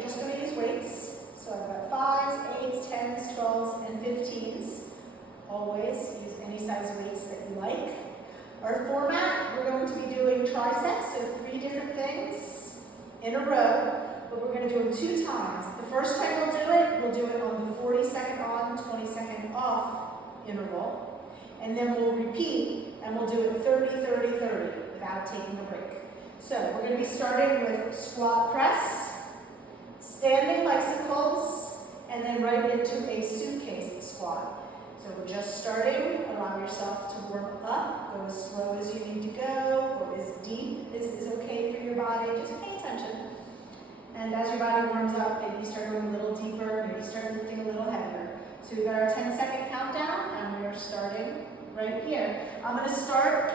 we're just going to use weights. So I've got 5s, 8s, 10s, 12s, and 15s. Always use any size weights that you like. Our format, we're going to be doing triceps, so 3 different things in a row, but we're going to do them 2 times. The first time we'll do it on the 40-second on, 20-second off interval, and then we'll repeat, and we'll do it 30, 30, 30 without taking a break. So we're going to be starting with squat press, standing bicycles, and then right into a suitcase squat. So we're just starting. Allow yourself to warm up. Go as slow as you need to go. Go as deep as is okay for your body. Just pay attention. And as your body warms up, maybe you start going a little deeper, maybe you start lifting a little heavier. So we've got our 10-second countdown, and we're starting right here. I'm going to start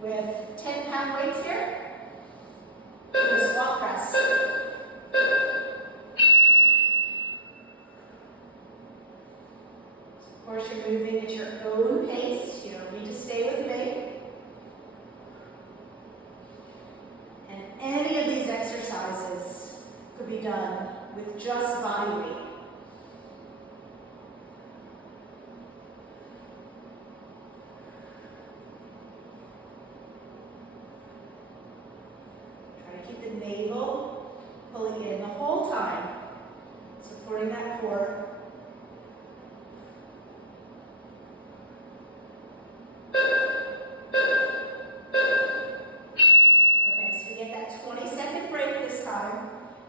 with 10-pound weights here. The squat press. Of course, you're moving at your own pace. You don't need to stay with me. And any of these exercises could be done with just body weight. Try to keep the navel pulling in the whole time, supporting that core.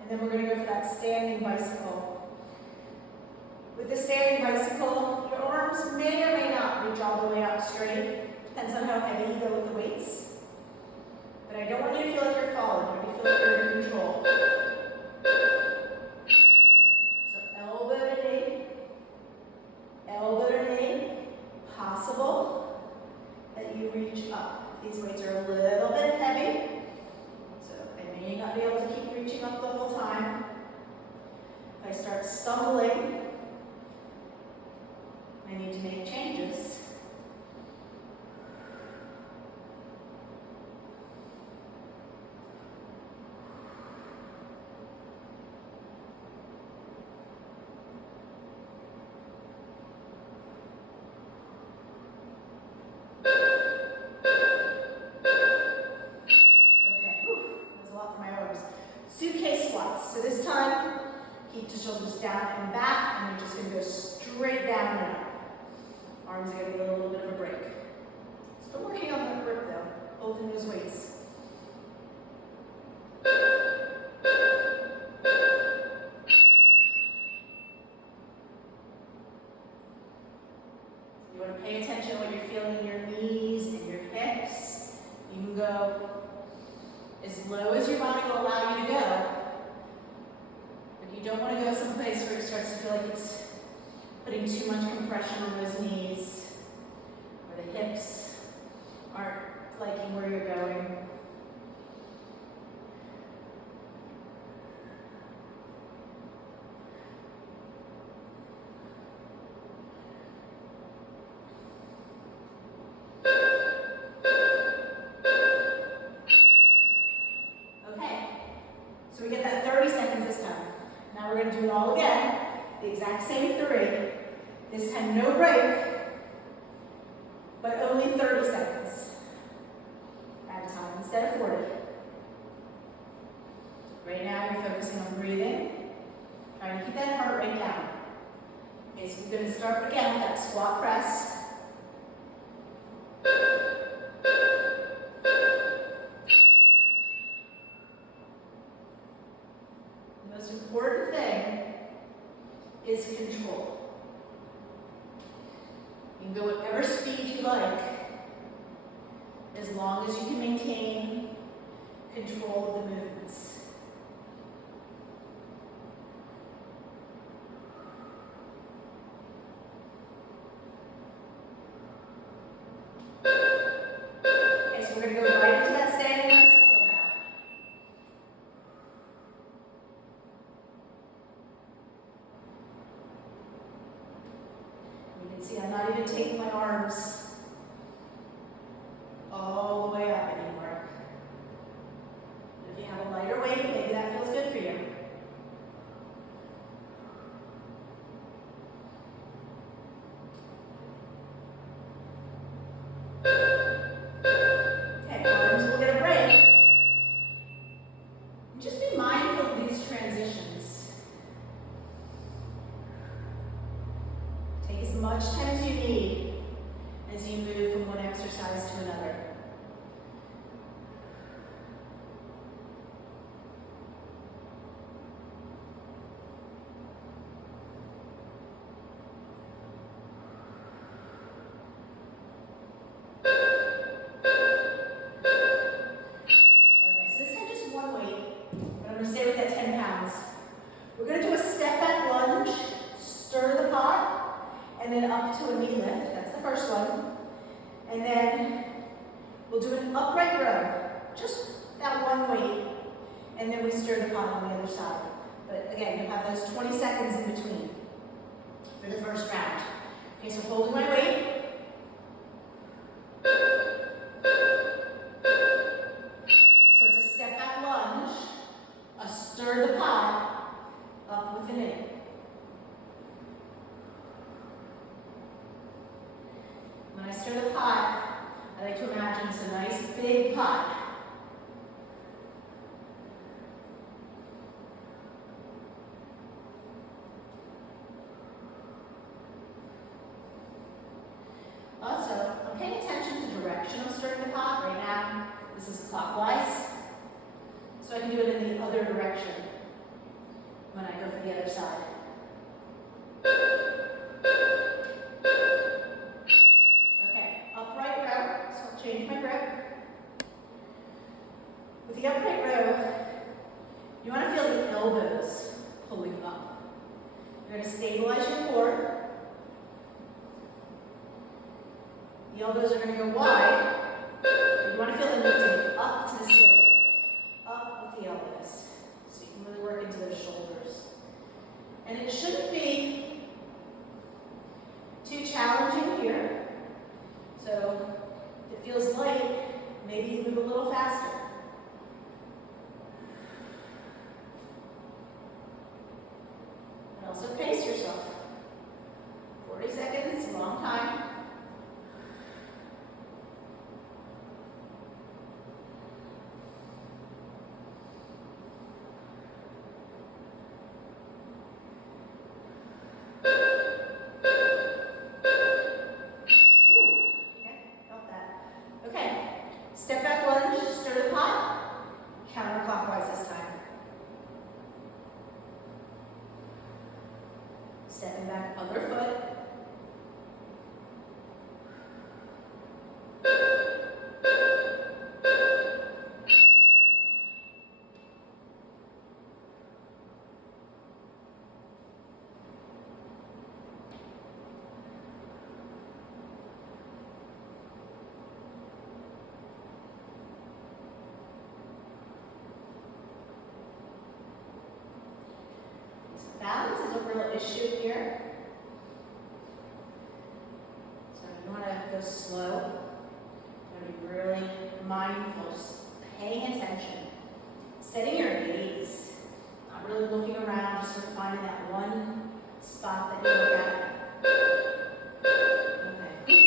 Then we're going to go for that standing bicycle. With the standing bicycle, your arms may or may not reach all the way up straight. Depends on how heavy you go with the weights. But I don't want you to feel like you're falling. I want you to feel like you're in control. So elbow to knee. Elbow to knee. Possible that you reach up. These weights are a little bit heavy. I may not be able to keep reaching up the whole time. If I start stumbling, I need to make changes. Suitcase squats. So this time, keep the shoulders down and back, and you're just going to go straight down and up. Arms are going to get a little bit of a break. Still working on that grip though, holding those weights. You want to pay attention to what you're feeling in your knees and your hips. You can go as low as your body will allow you to go, but you don't want to go someplace where it starts to feel like it's putting too much compression on those knees, or the hips aren't liking where you're going. So we get that 30 seconds this time. Now we're going to do it all again, the exact same 3. This time no break, but only 30 seconds at a time instead of 40. Right now you're focusing on breathing, trying to keep that heart rate down. Okay, so we're going to start again with that squat press. The most important thing is control. You can go whatever speed you like, as long as you can maintain control of the movements. Okay, so we're going to go right into that standing bicycle now. You can see I'm not even taking my arms all the way up anymore. If you have a lighter weight, maybe that feels good for you. an upright row, just that one weight, and then we stir the pot on the other side. But again, you'll have those 20 seconds in between for the first round. Okay, so holding my weight. So it's a step back lunge, a stir the pot, up with an in. When I stir the pot, I like to imagine it's a nice big pot. Also, I'm paying attention to the direction I'm stirring the pot. Right now, this is clockwise. So I can do it in the other direction when I go for the other side. Okay, upright row. So I'll change my grip. With the upright row, you want to feel the elbows pulling up. You're going to stabilize your core. The elbows are going to go wide. You want to feel them lifting up to the ceiling. Up with the elbows. So you can really work into those shoulders. And it shouldn't be too challenging here. So if it feels light, maybe you move a little faster. And also pace yourself. 40 seconds, a long time. Step back lunge, stir the pot, counterclockwise this time. Stepping back, other foot. Balance is a real issue here. So you want to go slow. You want to be really mindful, just paying attention. Setting your gaze. Not really looking around, just sort of finding that one spot that you look at. Okay.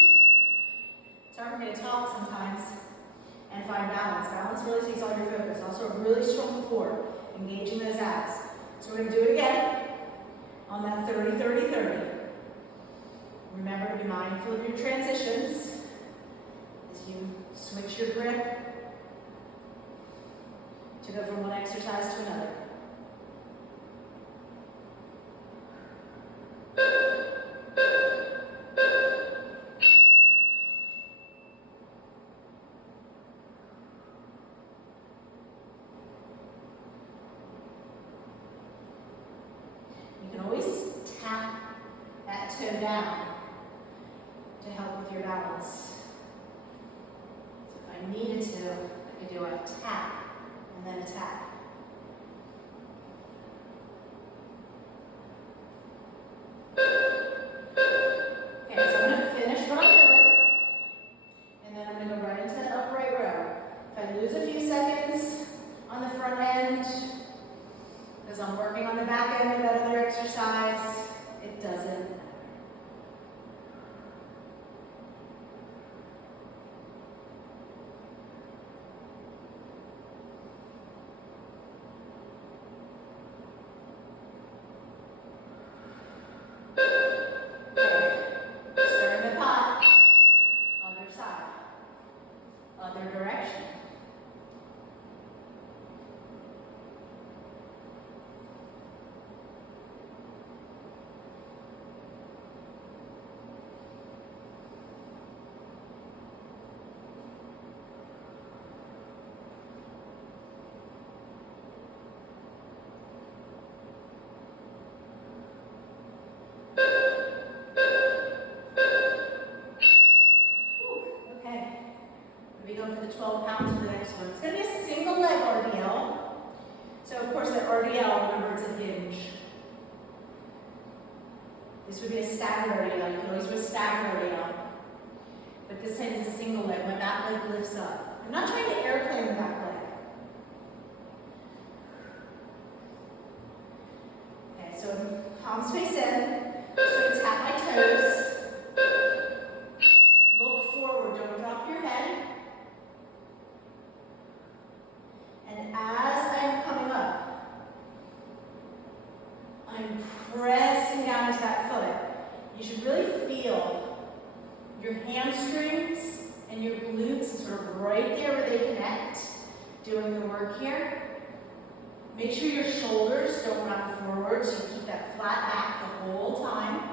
It's hard for me to talk sometimes and find balance. Balance really takes all your focus. Also a really strong core, engaging those abs. So we're going to do it again on that 30-30-30. Remember to be mindful of your transitions as you switch your grip to go from one exercise to another. You can always tap that toe down to help with your balance. So if I needed to, I could do a tap and then a tap. Okay, so I'm going to finish what I'm doing, and then I'm going to go right into an upright row. If I lose a few seconds on the front end, because I'm working on the back end of that other exercise, it doesn't matter. Maybe go for the 12 pounds for the next one. It's going to be a single leg RDL. So of course that RDL, remember it's a hinge. This would be a staggered RDL. You can always do a staggered RDL. But this time it's a single leg. My back leg lifts up. I'm not trying to airplane the back leg. Okay, so palms face in. So tap my toes. Look forward, don't drop your head. And as I'm coming up, I'm pressing down into that foot. You should really feel your hamstrings and your glutes sort of right there where they connect, doing the work here. Make sure your shoulders don't rock forward, so you keep that flat back the whole time.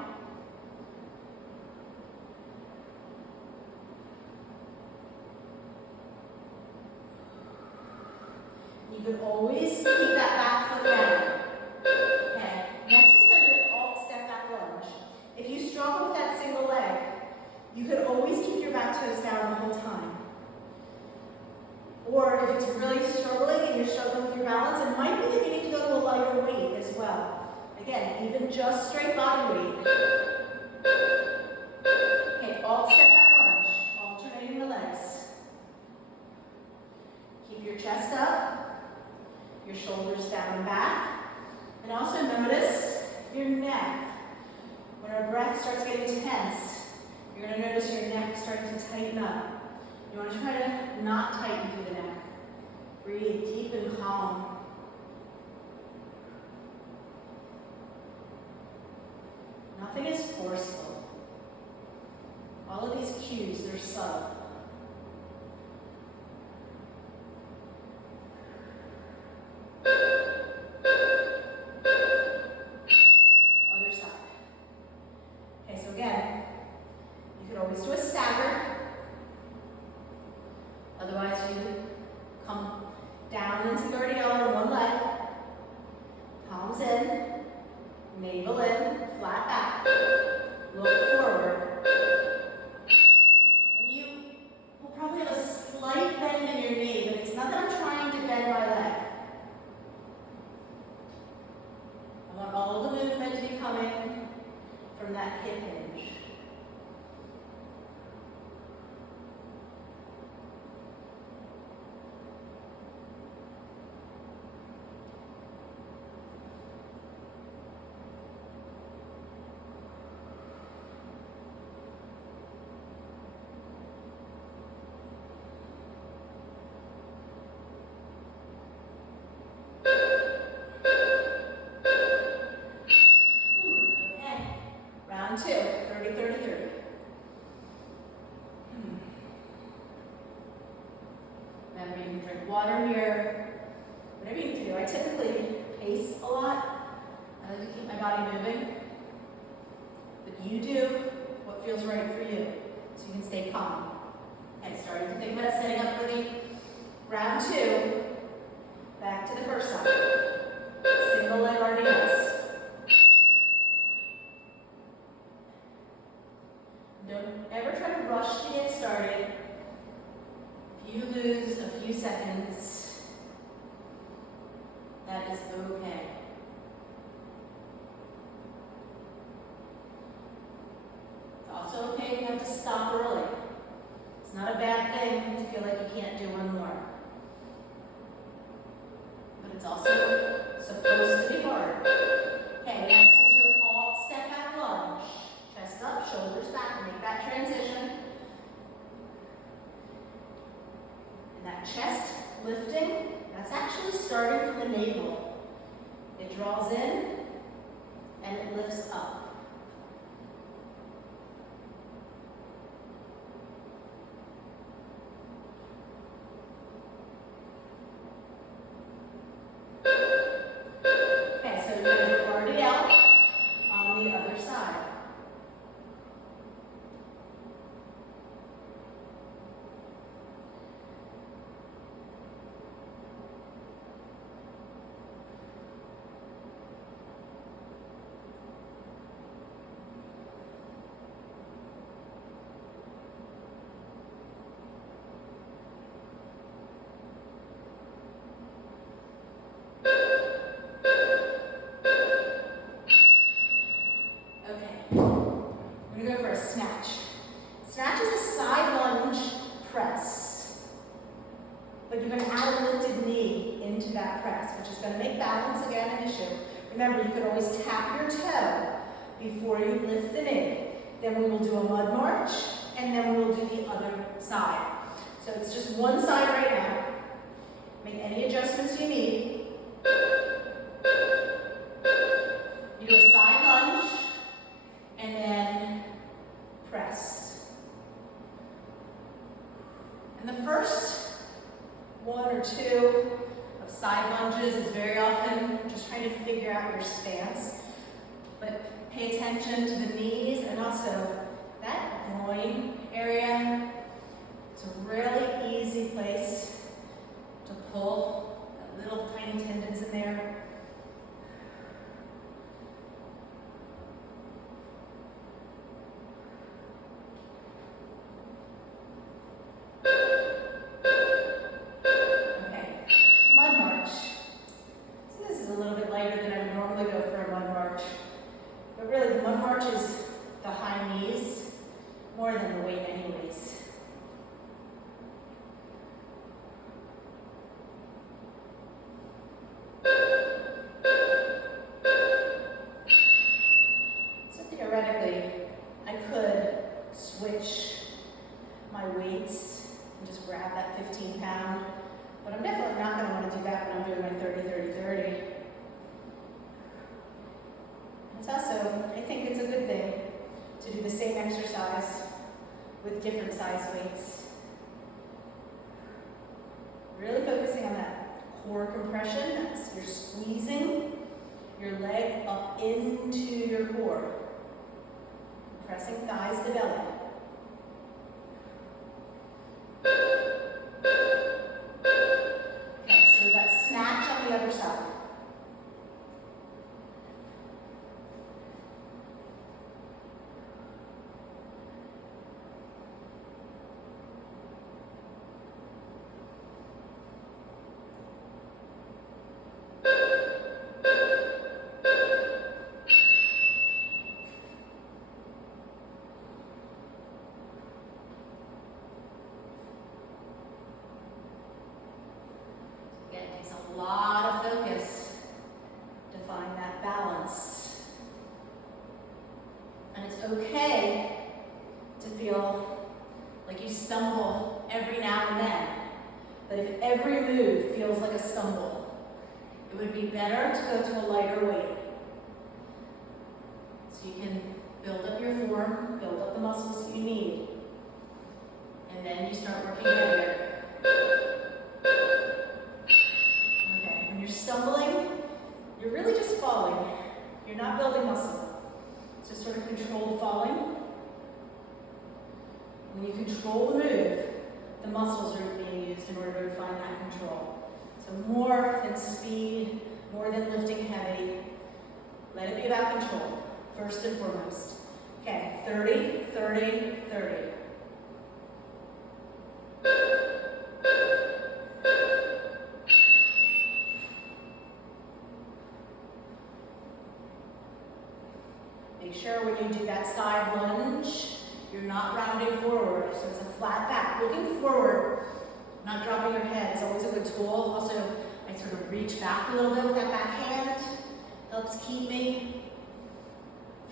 You could always keep that back foot down. Okay, next is going to be an alt step back lunge. If you struggle with that single leg, you could always keep your back toes down the whole time. Or if it's really struggling and you're struggling with your balance, it might be that you need to go to a lighter weight as well. Again, even just straight body weight. Okay, alt step back lunge, alternating the legs. Keep your chest up, your shoulders down and back. And also notice your neck. When our breath starts getting tense, you're going to notice your neck starting to tighten up. You want to try to not tighten through the neck. Breathe deep and calm. Nothing is forceful. All of these cues, they're subtle. Other side. Okay, so again, you could always do a stagger. Otherwise, you come down into the RDL on one leg, palms in, navel in, flat back, look forward. And you will probably have a slight bend in your knee, but it's not that I'm trying to bend my leg. I want all of the movement to be coming from that hip hinge. Round 2, 30, 30, 30. Remember, you can drink water here, whatever you need to do. I typically pace a lot. I like to keep my body moving. But you do what feels right for you, so you can stay calm. Okay, starting to think about setting up for the round 2. Back to the first side. Single leg RDLs. Don't ever try to rush to get started. If you lose a few seconds, that is okay. It's also okay if you have to stop early. It's not a bad thing to feel like you can't do one more. But it's also supposed to be hard. Okay, next is your alt step back lunge. Chest up, shoulders back, make that transition. And that chest lifting, that's actually starting from the navel. It draws in and it lifts up. Okay, so you're going to do RDL on the other side. into that press, which is going to make balance again an issue. Remember, you could always tap your toe before you lift the knee. Then we will do a mud march, and then we will do the other side. So it's just one side right now. Make any adjustments you need. You do a side lunge, and then press. And the first one or two of side lunges is very often just trying to figure out your stance. But pay attention to the knees and also that groin area. It's a really easy place to pull that little tiny tendons in there. I could switch my weights and just grab that 15-pound, but I'm definitely not going to want to do that when I'm doing my 30-30-30. It's also, I think it's a good thing to do the same exercise with different size weights. Really focusing on that core compression. That's you're squeezing your leg up into your core. Pressing thighs to belly. Okay, so that snatch on the other side. A lot of focus to find that balance. And it's okay to feel like you stumble every now and then. But if every move feels like a stumble, it would be better to go to a lighter weight. So you can build up your form, build up the muscles that you need. And then you start working heavier. Stumbling, you're really just falling. You're not building muscle. It's just sort of controlled falling. When you control the move, the muscles are being used in order to find that control. So more than speed, more than lifting heavy, let it be about control, first and foremost. Okay, 30, 30, 30. Make sure when you do that side lunge, you're not rounding forward, so it's a flat back. Looking forward, not dropping your head is always a good tool. Also, I sort of reach back a little bit with that back hand. Helps keep me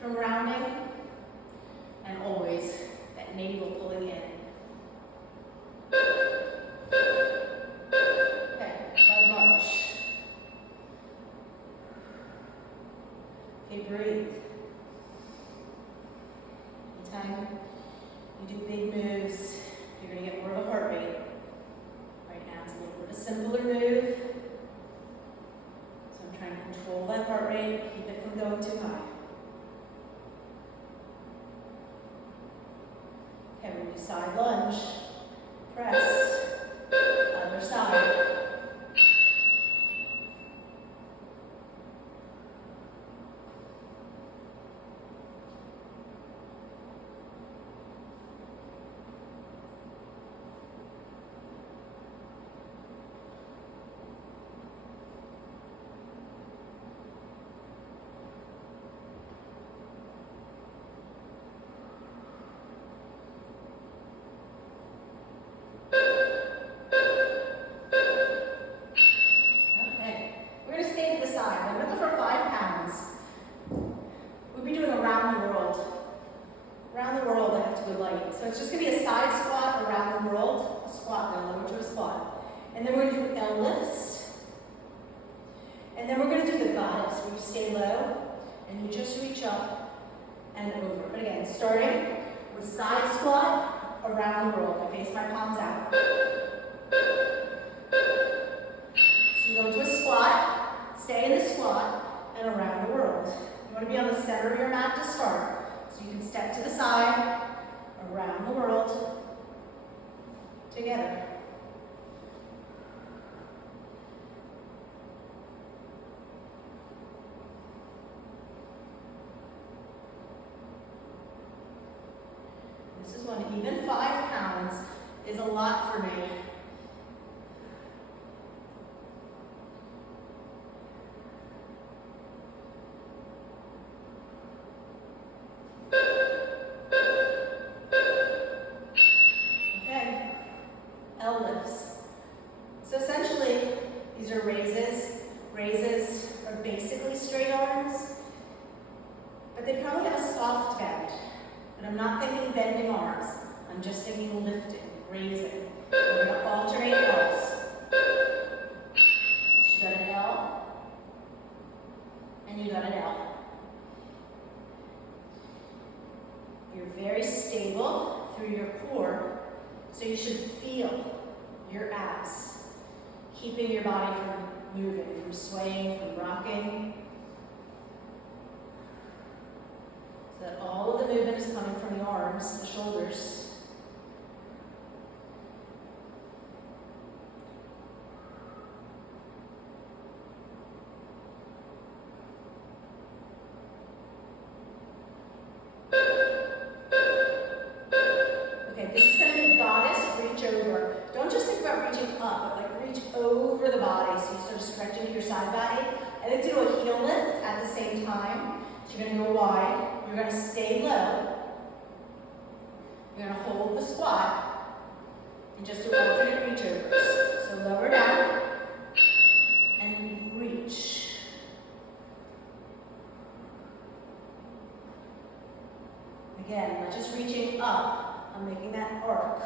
from rounding. And always that navel pulling in. Okay, leg march. Okay, breathe. Anytime you do big moves, you're going to get more of a heart rate. Right now it's a little bit of a simpler move. So I'm trying to control that heart rate, keep it from going too high. Okay, we're going to do side lunge, press, other side. you stay low and you just reach up and over. But again, starting with side squat around the world. I face my palms out. So you go into a squat, stay in the squat, and around the world. You want to be on the center of your mat to start. So you can step to the side, around the world, together. This is one, even 5 pounds is a lot for me. Okay, L lifts. So essentially, these are raises. Raises are basically straight arms, but they probably have a soft bend. But I'm not thinking bending arms. I'm just thinking lifting, raising. We're going to alternate L's. You got an L, and you got an L. You're very stable through your core, so you should feel your abs, keeping your body from moving, from swaying, from rocking. So that all of the movement is coming from the arms, the shoulders. Okay, this is going to be goddess reach over. Don't just think about reaching up, but like reach over the body. So you sort of stretch into your side body. I like to do a heel lift at the same time. So you're going to go wide. You're going to stay low. You're going to hold the squat and just do alternate reach overs. So lower down and reach. Again, not just reaching up, I'm making that arc.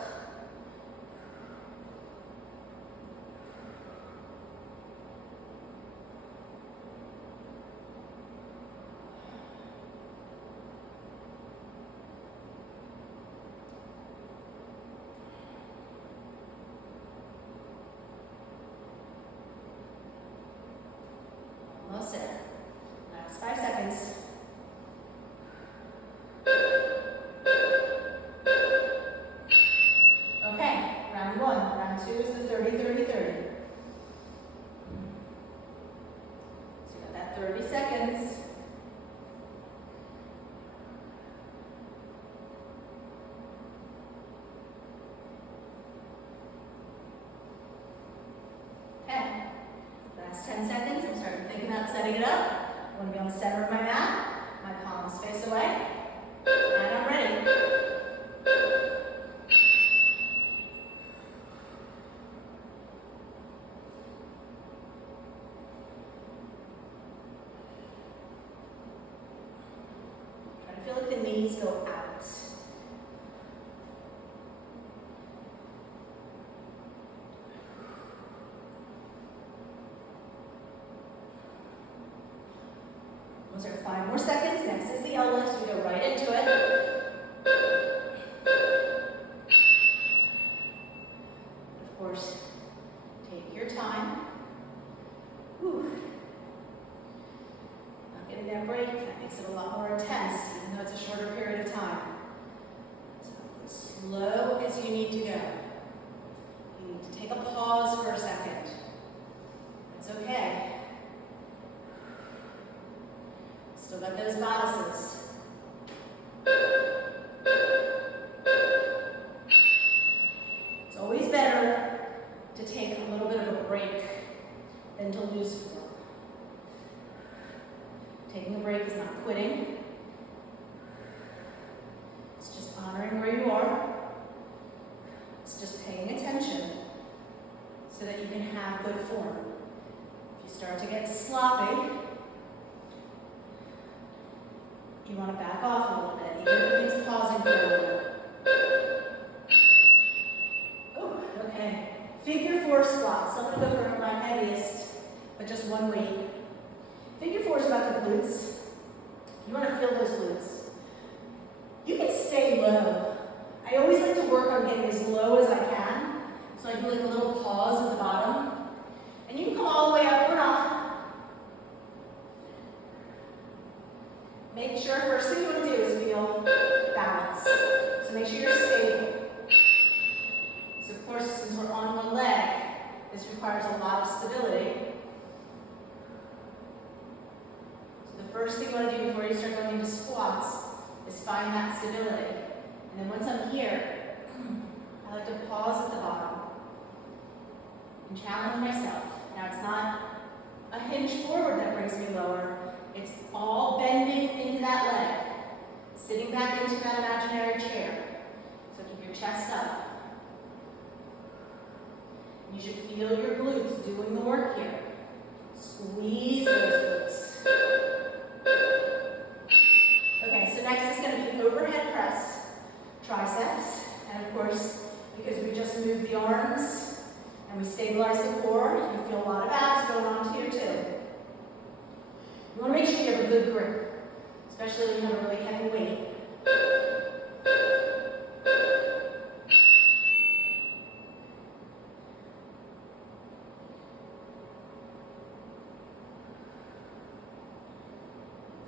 Almost there. Last 5 seconds. Okay, round 1. Round 2 is the 30, 30, 30. So you got that 30 seconds. Okay. Last 10 seconds, I'm starting to think about setting it up. I want to be on the center of my mat, my palms face away, and I'm ready. Try to feel like the knees go out. Those are 5 more seconds. Next is the L lifts. We go right into it. Of course, take your time. Whew. Not getting that break. That makes it a lot more intense, even though it's a shorter period of time. So as slow as you need to go. You need to take a pause for a second. It's okay. Still got those goddesses. It's always better to take a little bit of a break than to lose form. Taking a break is not quitting. It's just honoring where you are. It's just paying attention so that you can have good form. If you start to get sloppy, you want to back off a little bit, even if it means pausing for a little bit. Oh, okay. Figure 4 squats. So I'm going to go for my heaviest, but just one weight. Figure 4 is about the glutes. You want to feel those glutes. You can stay low. I always like to work on getting as low as I can. So I do like a little pause at the bottom. And you can come all the way up or not. Make sure first thing you want to do is feel balance. So make sure you're stable. So of course, since we're on one leg, this requires a lot of stability. So the first thing you want to do before you start going into squats is find that stability. And then once I'm here, I like to pause at the bottom and challenge myself. Now it's not a hinge forward that brings me lower. It's all bending into that leg, sitting back into that imaginary chair. So keep your chest up. You should feel your glutes doing the work here. Squeeze those glutes. Okay, so next is going to be overhead press, triceps, and of course, because we just moved the arms and we stabilize the core, you feel a lot of abs going on here too. You want to make sure you have a good grip, especially when you have a really heavy weight.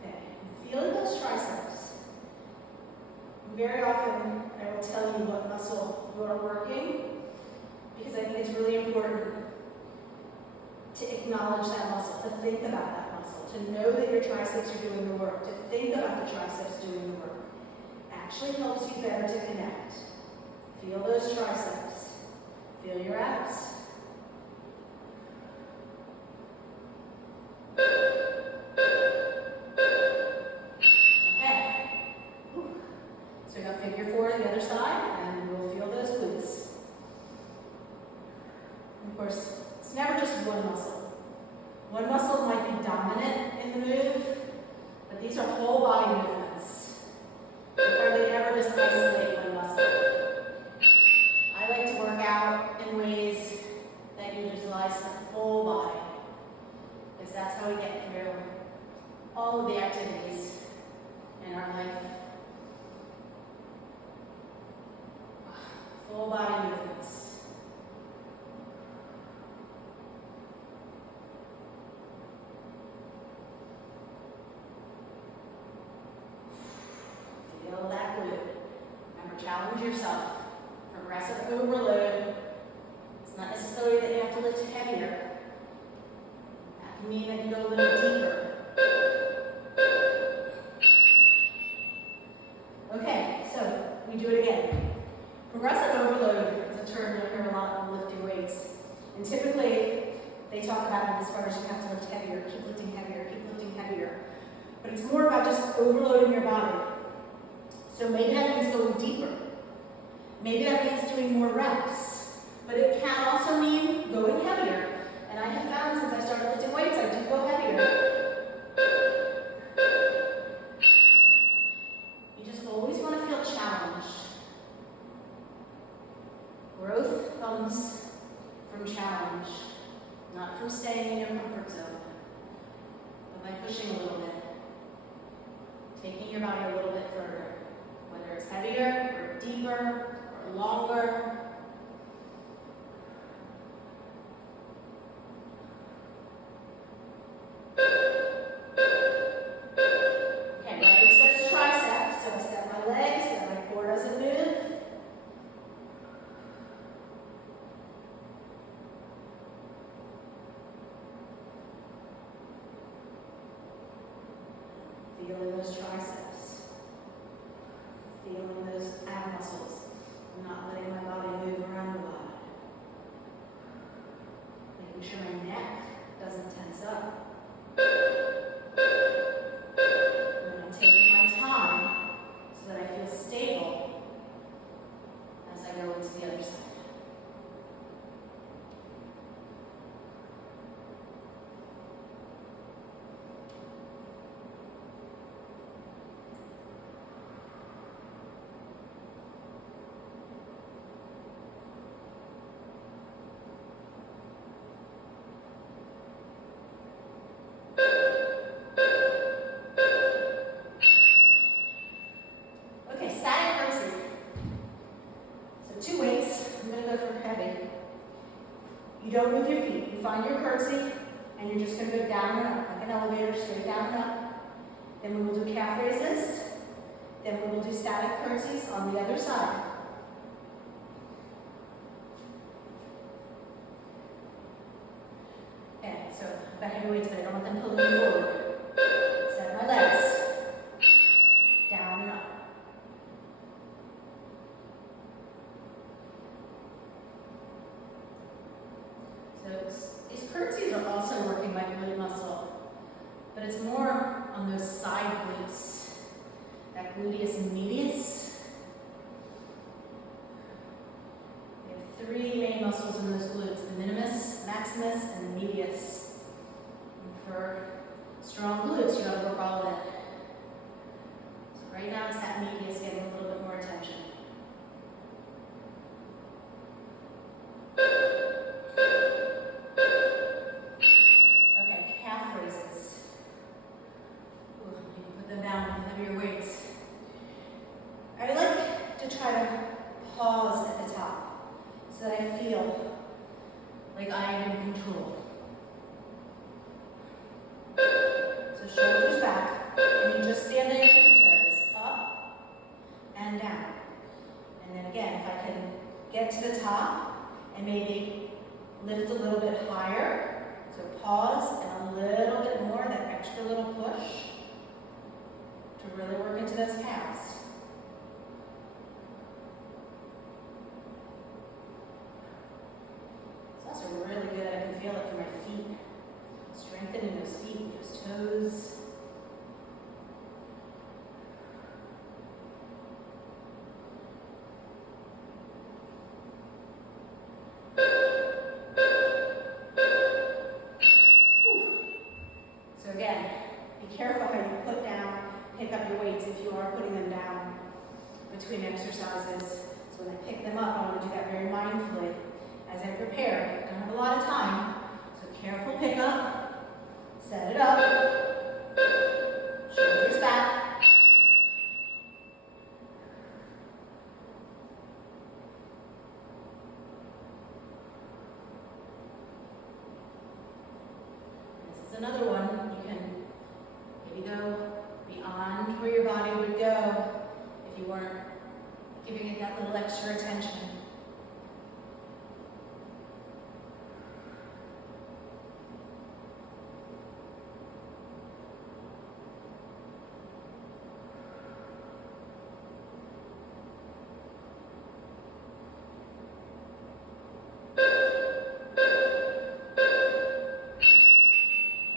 Okay, feeling those triceps. Very often, I will tell you what muscle you are working, because I think it's really important to acknowledge that muscle, to think about that muscle, to know that your triceps are doing the work, to think about the triceps doing the work. It actually helps you better to connect. Feel those triceps. Feel your abs. Okay. So we got figure 4 on the other side, and we'll feel those glutes. And of course, it's never just one muscle. One muscle might be dominant in the move, but these are whole body movements. You hardly ever just isolate one muscle. I like to work out in ways that utilize the full body, because that's how we get through all of the activities in our life. Full body movements. Feel that glute. Remember, challenge yourself. Progressive overload. It's not necessarily that you have to lift heavier. That can mean that you go a little deeper. Okay, so we do it again. Progressive overload is a term you'll hear a lot when lifting weights. And typically, they talk about it as far as you have to lift heavier, keep lifting heavier, keep lifting heavier. But it's more about just overloading your body. So maybe that means going deeper. Maybe that means doing more reps. But it can also mean going heavier. And I have found since I started lifting weights, I do go heavier. You just always want to feel challenged. Growth comes from challenge, not from staying in your comfort zone, but by pushing a little bit, taking your body a little bit further, whether it's heavier or deeper or longer. Okay, right into those triceps, so I set my legs so that my core doesn't move. Feeling those triceps, feeling those ab muscles. I'm not letting my body move around a lot. Making sure my neck doesn't tense up. And then I'm taking my time so that I feel stable as I go into the other side. You don't move your feet. You find your curtsy, and you're just going to go down and up, like an elevator, straight down and up. Then we will do calf raises. Then we will do static curtsies on the other side. Okay, so I've got heavy weights, but I don't want them pulling me forward. Set my legs. Down and up. So these curtsies are also working my glute muscle, but it's more on those side glutes, that gluteus medius. We have three main muscles in those glutes, the minimus, maximus, and the medius. And for strong glutes, you gotta work all of it. So right now it's that medius getting a little bit more attention. Get to the top and maybe lift a little bit higher. So pause and a little bit more, that extra little push to really work into those calves. It's also really good, I can feel it through my feet. Strengthening those feet, those toes. Between exercises. So when I pick them up, I want to do that very mindfully as I prepare. I don't have a lot of time, so careful pickup. Set it up. Shoulders back. This is another one. You can maybe go beyond where your body would go if you weren't giving it that little extra attention.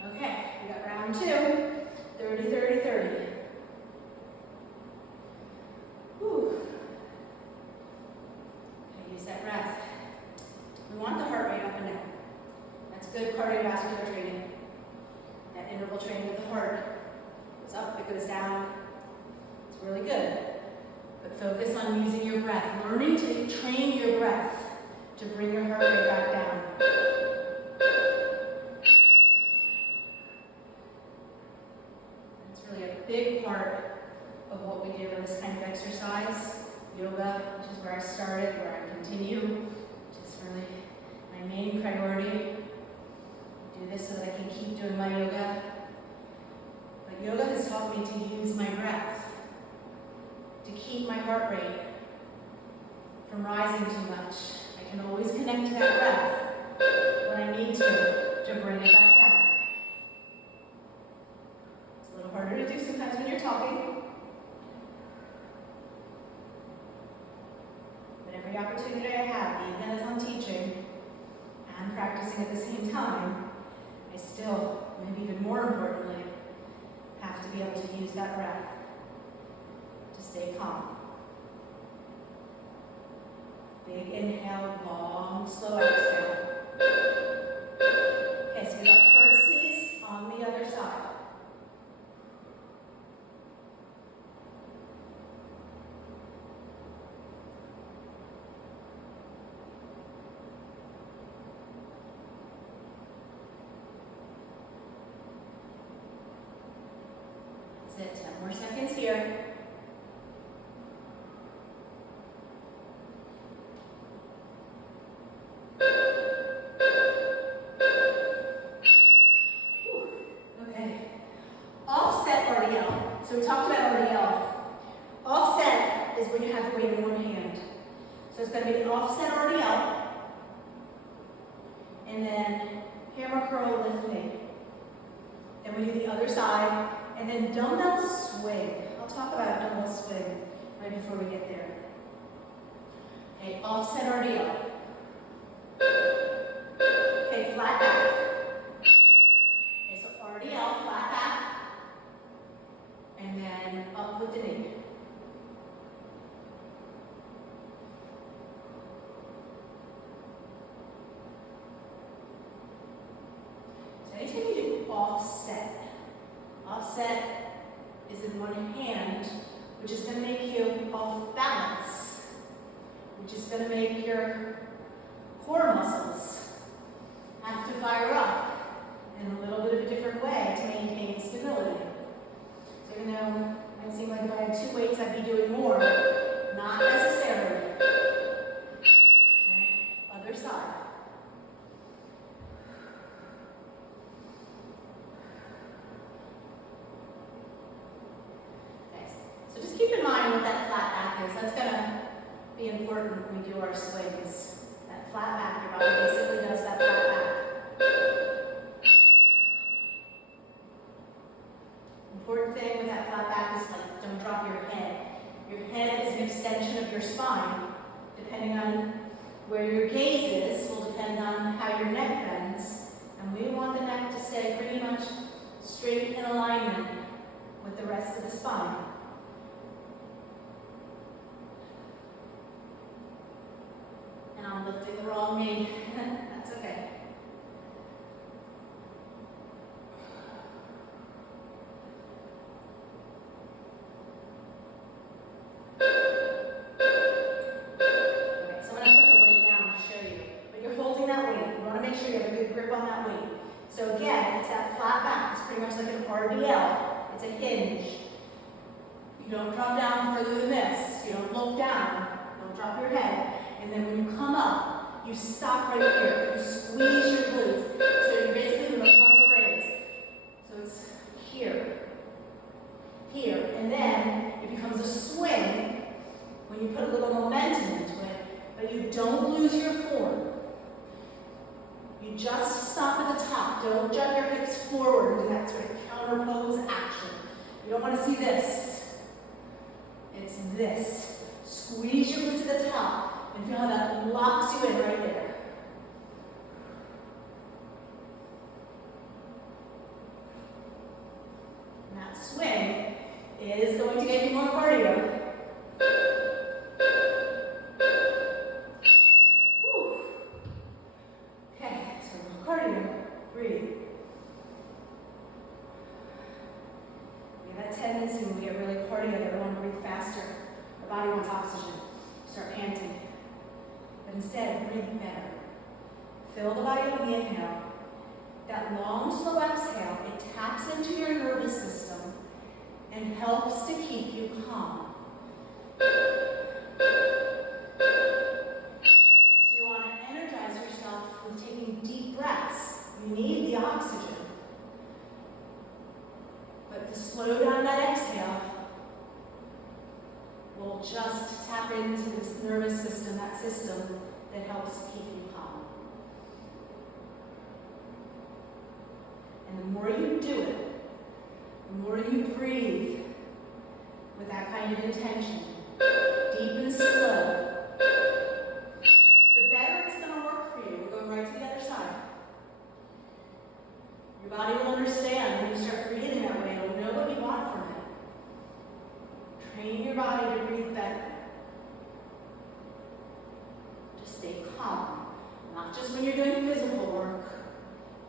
Okay, we got round 2, 30, 30, 30. Good cardiovascular training, that interval training of the heart. It goes up, it goes down. It's really good. But focus on using your breath, learning to train your breath to bring your heart rate back down. That's really a big part of what we do in this kind of exercise. Yoga, which is where I started, where I continue, which is really my main priority. Do this so that I can keep doing my yoga. But yoga has taught me to use my breath to keep my heart rate from rising too much. I can always connect to that breath when I need to bring it back down. It's a little harder to do sometimes when you're talking. But every opportunity I have, even as I'm teaching and practicing at the same time, I still, maybe even more importantly, have to be able to use that breath to stay calm. Big inhale, long, slow exhale. Okay, so we got curtsies on the other side. That's it, 10 more seconds here. going to be offset RDL. And then hammer curl lift knee. Then we do the other side. And then dumbbell swing. I'll talk about dumbbell swing right before we get there. Okay, offset RDL. Okay, flat back. Okay, so RDL, flat back. And then up with the knee. So anytime you do offset, offset is in one hand, which is going to make you off balance, which is going to make your core muscles have to fire up in a little bit of a different way to maintain stability. So even though it might seem like if I had two weights I'd be doing more, not necessarily. Okay. Other side. Okay. So just keep in mind what that flat back is. That's going to be important when we do our swings. That flat back, your body basically does that flat back. Important thing with that flat back is like don't drop your head. Your head is an extension of your spine. Depending on where your gaze is will depend on how your neck bends. And we want the neck to stay pretty much straight in alignment with the rest of the spine. And I'm lifting the wrong knee. That's okay. So again, it's that flat back. It's pretty much like an RDL. It's a hinge. You don't drop down further than this. You don't look down. Don't drop your head. And then when you come up, you stop right here. You squeeze your glutes. So you're basically doing a frontal raise. So it's here, here, and then it becomes a swing when you put a little momentum into it, but you don't lose your form. You just stop at the top. Don't jut your hips forward into that sort of counter pose action. You don't want to see this. It's this. Squeeze your glutes to the top and feel how that locks you in right there. And that swing is going to get you more cardio. Instead, breathe better. Fill the body up with the inhale. That long, slow exhale, it taps into your nervous system and helps to keep you calm. So you want to energize yourself with taking deep breaths. You need the oxygen. But to slow down that exhale, we'll just tap into this nervous system, that system that helps keep you calm. And the more you do it, the more you breathe with that kind of intention, deep and slow, the better it's going to work for you. We're going right to the other side. Your body will understand when you start breathing that way. It'll know what you want from it. Train your body to breathe better. To stay calm. Not just when you're doing physical work.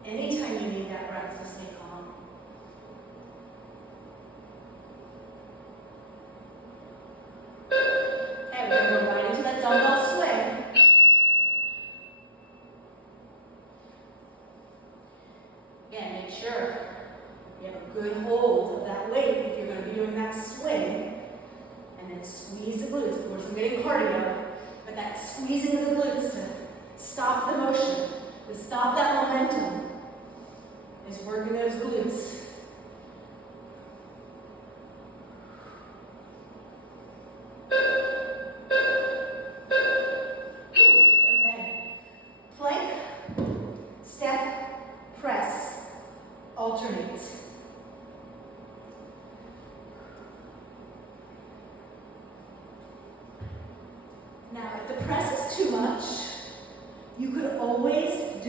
Anytime you need that breath to stay calm. Okay, we're going to go right into that dumbbell swing. Again, make sure you have a good hold of that weight if you're going to be doing that swing. And then squeeze the glutes. Of course, I'm getting cardio, but that squeezing of the glutes to stop the motion, to stop that momentum, is working those glutes.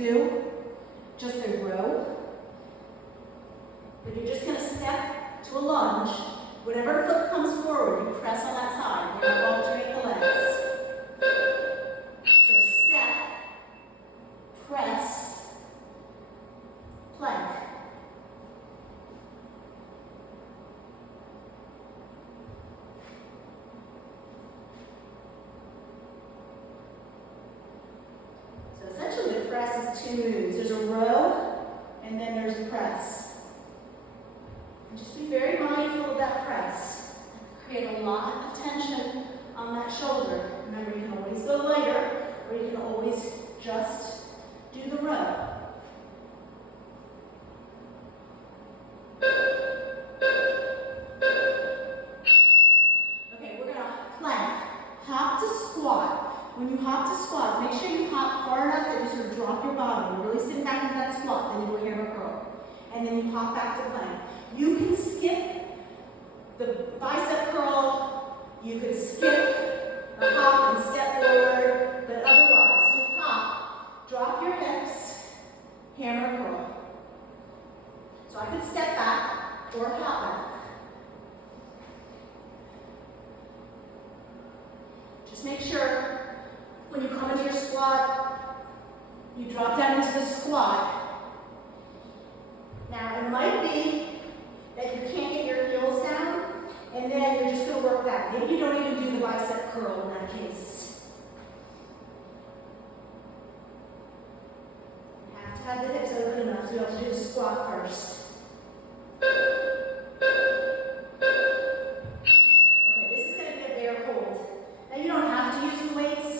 do just a row. But you're just going to step to a lunge. Whatever foot comes forward, you press on that side. You're going to alternate the legs. So step, press, plank. So essentially the press is two moves. There's a row, and then there's a press. And just be very mindful of that press. Create a lot of tension on that shoulder. Remember, you can always go lighter, or you can always just do the row. Okay, we're gonna plank. Hop to squat. When you hop to squat, make sure you hop far enough that you sort of drop your bottom. You're really sitting back into that squat, then you do a hammer curl. And then you hop back to plank. You can skip the bicep curl, you could skip a hop and step forward, but otherwise you hop, drop your hips, hammer curl. So I could step back or hop back. Just make sure when you come into your squat, you drop down into the squat. Now it might be that you can't get your heels down, and then you're just going to work that. Maybe you don't even do the bicep curl in that case. You have to have the hips open enough to be able to do the squat first. Okay, this is going to be a bear hold. Now you don't have to use the weights,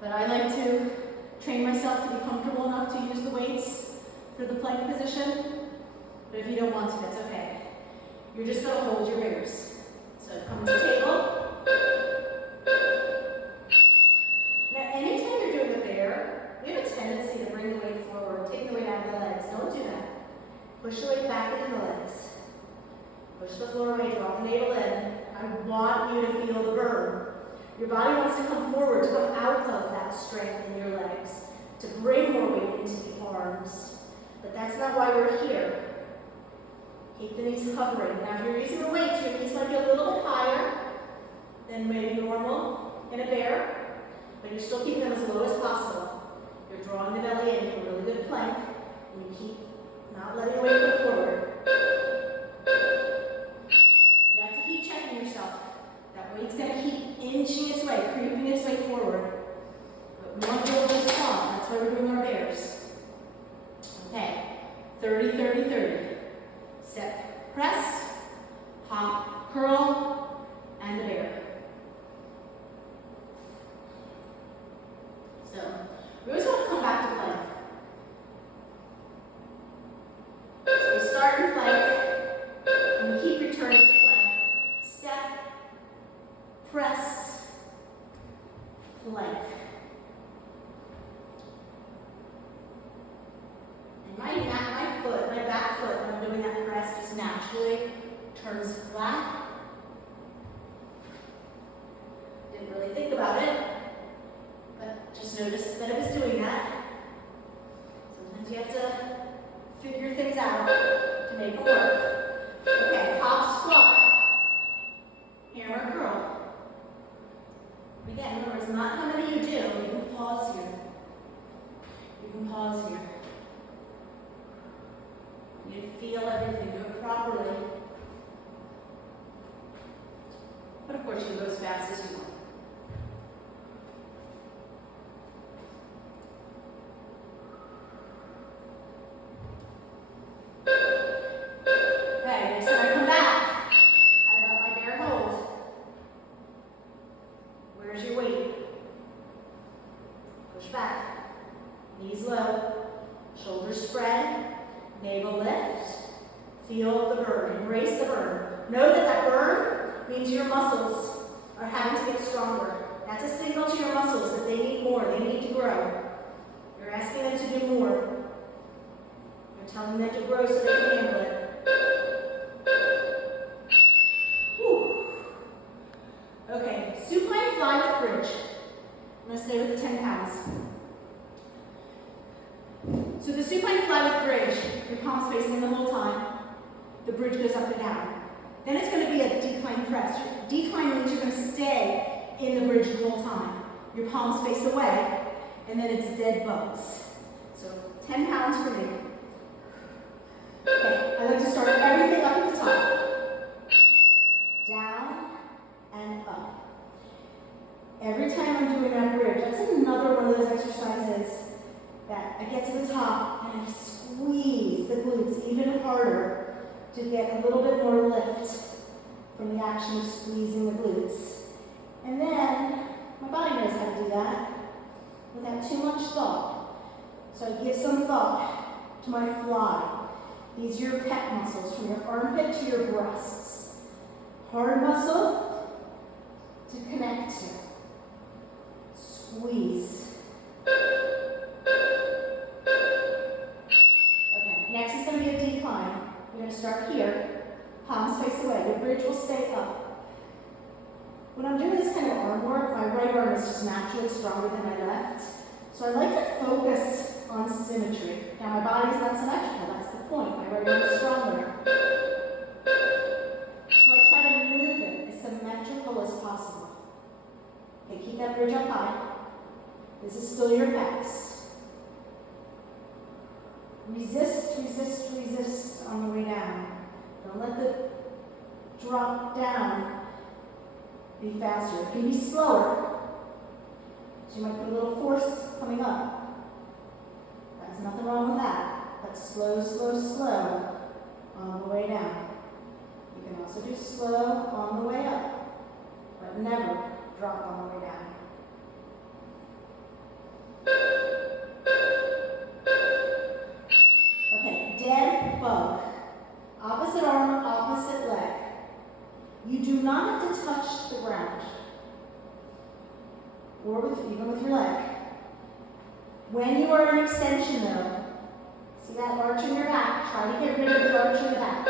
but I like to train myself to be comfortable enough to use the weights for the plank position. But if you don't want to, that's okay. You're just going to hold your bears. So come to the table. Now, anytime you're doing a bear, we have a tendency to bring the weight forward, take the weight out of the legs. Don't do that. Push the weight back into the legs. Push the floor away, drop the navel in. I want you to feel the burn. Your body wants to come forward, to come out of that strength in your legs, to bring more weight into the arms. But that's not why we're here. Keep the knees hovering. Now, if you're using the weights, your knees might be a little bit higher than maybe normal in a bear, but you're still keeping them as low as possible. You're drawing the belly in, a really good plank, and you keep not letting the weight go forward. You have to keep checking yourself. That weight's going to keep inching its way, creeping its way forward. But we want to build those quads. That's why we're doing our bears. Okay, 30, 30, 30. Step, press, hop, curl, and a bear. So, we always want to come back to plank. So we start in plank, and we keep returning to plank. Step, press, plank. And my back foot, when I'm doing that press, just naturally turns flat. Didn't really think about it, but just noticed that I was doing that. Sometimes you have to figure things out to make it work. Okay, hop, squat, hammer, curl. Again, remember, it's not how many you do. You can pause here. You can pause here. You feel everything, do it properly. But of course, you can go as fast as you want. Okay, so I come back. I got my bear hold. Where's your weight? Push back. Knees low. Shoulders spread. Navel lift, feel the burn, embrace the burn. Know that that burn means your muscles are having to get stronger. That's a signal to your muscles that they need more, they need to grow. You're asking them to do more. You're telling them to grow so they can handle it. Whew. Okay, supine fly with bridge. I'm going to stay with the 10 pounds. So the supine fly with bridge, your palms facing the whole time. The bridge goes up and down. Then it's going to be a decline press. Decline means you're going to stay in the bridge the whole time. Your palms face away, and then it's dead bugs. So 10 pounds for me. Okay, I like to start everything up at the top. Down and up. Every time I'm doing that bridge, that's another one of those exercises that I get to the top and I squeeze the glutes even harder to get a little bit more lift from the action of squeezing the glutes. And then my body knows how to do that without too much thought. So I give some thought to my fly. These are your pec muscles from your armpit to your breasts. Hard muscle to connect to. Squeeze. Okay, next is going to be a decline. You're going to start here, palms face away. The bridge will stay up. When I'm doing this kind of arm work, my right arm is just naturally stronger than my left. So I like to focus on symmetry. Now my body's not symmetrical, that's the point. My right arm is stronger. So I try to move it as symmetrical as possible. Okay, keep that bridge up high. This is still your pecs. Resist, resist, resist on the way down. Don't let the drop down be faster. It can be slower. So you might put a little force coming up. There's nothing wrong with that. But slow, slow, slow on the way down. You can also do slow on the way up, but never drop on the way down. Okay, dead bug. Opposite arm, opposite leg. You do not have to touch the ground, or even with your leg. When you are in extension though, see that arch in your back, try to get rid of the arch in the back.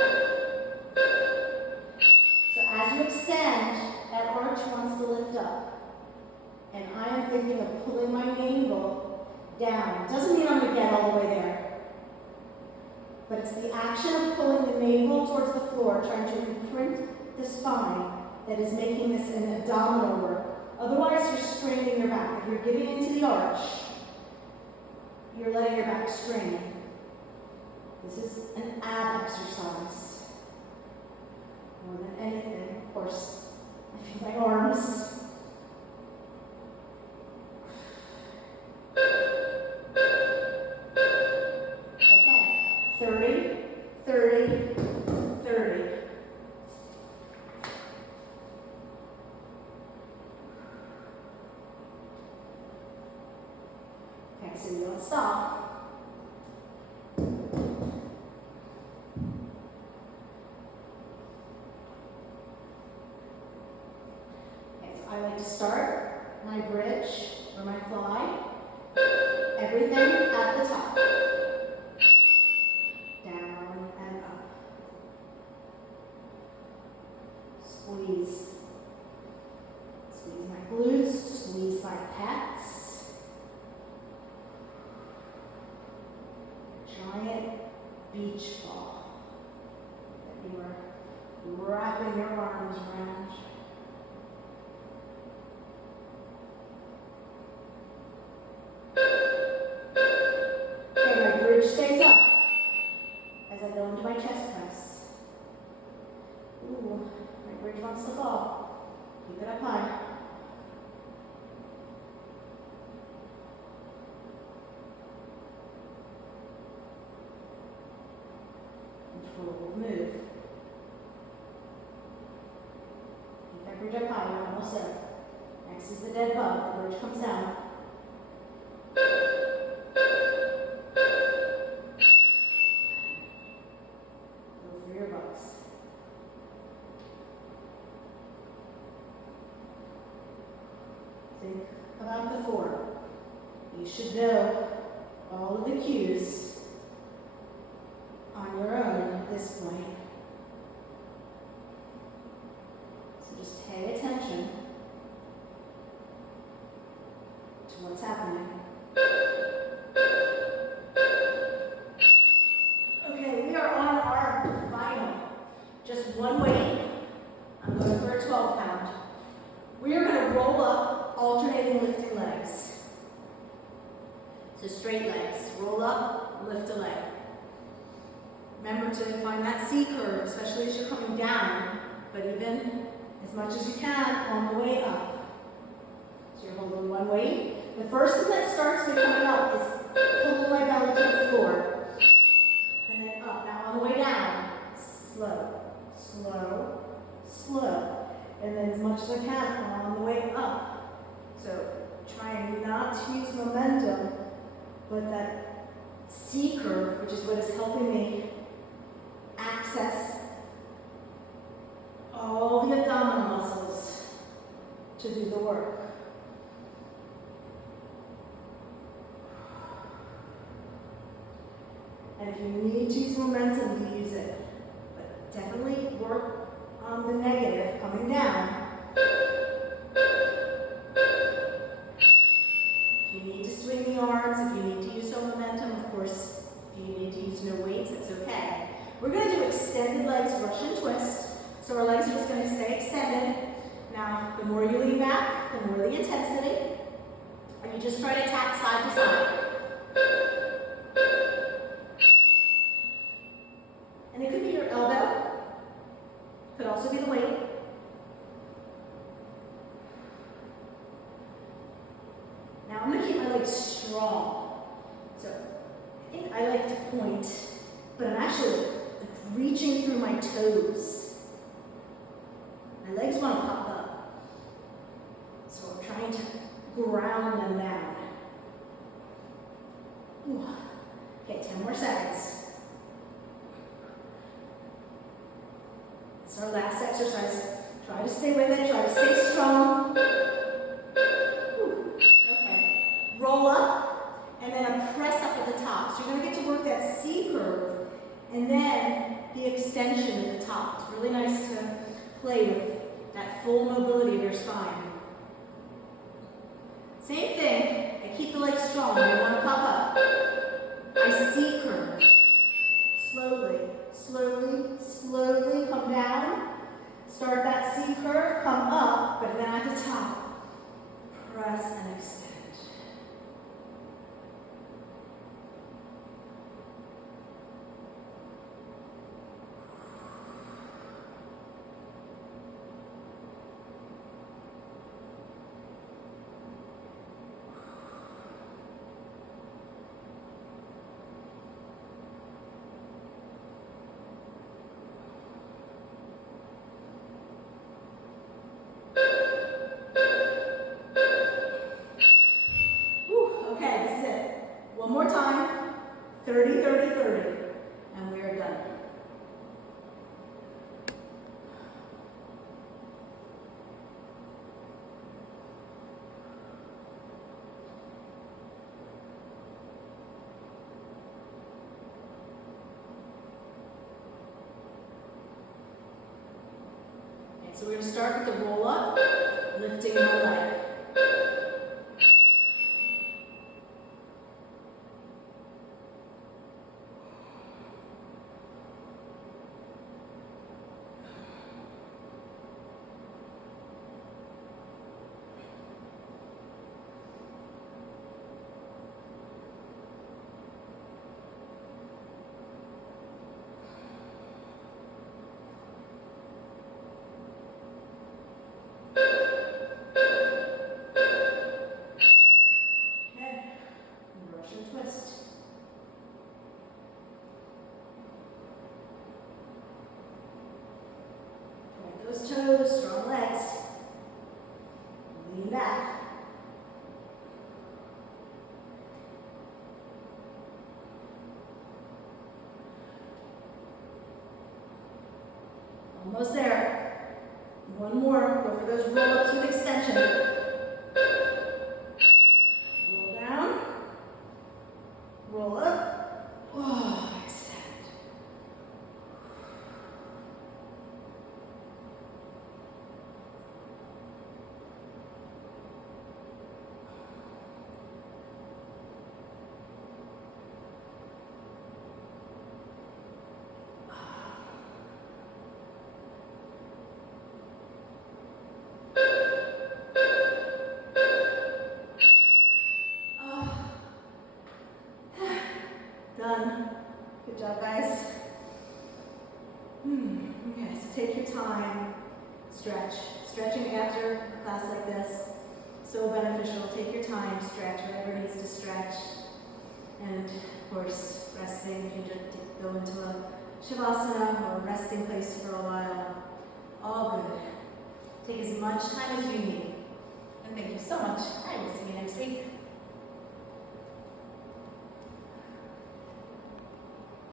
So as you extend, that arch wants to lift up. And I am thinking of pulling my navel down. It doesn't mean I'm going to get all the way there. But it's the action of pulling the navel towards the floor, trying to imprint the spine, that is making this an abdominal work. Otherwise, you're straining your back. If you're giving into the arch, you're letting your back strain. This is an ab exercise. More than anything, of course, I feel my arms. Okay, 30, 30, 30. Okay, so you don't stop. I like to start my bridge or my fly, everything at the top, down and up, squeeze, squeeze my glutes, squeeze my pecs, giant beach ball that you are wrapping your arms around. Stays up as I go into my chest press. Ooh, my bridge wants to fall. Keep it up high. Controlled move. Keep that bridge up high. You're almost there. Next is the dead bug. The bridge comes down. Think about the form. You should know all of the cues on your own at this point. So just pay attention to what's happening. to straight legs. Roll up, lift a leg. Remember to find that C curve, especially as you're coming down, but even as much as you can on the way up. So you're holding one weight. The first thing that starts me coming up is pulling my belly to the floor. And then up. Now on the way down, slow, slow, slow. And then as much as I can on the way up. So trying not to use momentum, but that C curve, which is what is helping me access all the abdominal muscles to do the work. And if you need to use momentum, you use it. But definitely work on the negative coming down. If you need to swing the arms, if you need to use some momentum, of course, if you need to use no weights, it's okay. We're going to do extended legs, Russian twist. So our legs are just going to stay extended. Now, the more you lean back, the more the intensity. And you just try to tap side to side. And it could be your elbow. Could also be the weight. Now I'm going to keep my legs strong. So I think I like to point, but I'm actually reaching through my toes. My legs want to pop up. So I'm trying to ground them down. Ooh. Okay, 10 more seconds. It's our last exercise. Try to stay with it, try to stay strong. Okay, roll up, and then a press up at the top. So you're going to get to work that C curve, and then the extension at the top. It's really nice to play with that full mobility of your spine. Same thing, I keep the legs strong. I want to pop up. I C curve. Slowly, slowly, slowly come down. Start that C curve, come up, but then at the top, press and extend. Okay, this is it. One more time. 30, 30, 30. And we are done. Okay, so we're going to start with the roll up, lifting my leg. Those toes, strong legs. Lean back. Almost there. One more. Go for those roll-ups with extension. Roll down. Roll up. Oh, extend. done. Good job, guys. Okay, so take your time, stretch. Stretching after a class like this, so beneficial. Take your time, stretch whatever needs to stretch. And of course, resting if you just go into a Shavasana or a resting place for a while. All good. Take as much time as you need. And thank you so much. I will see you next week.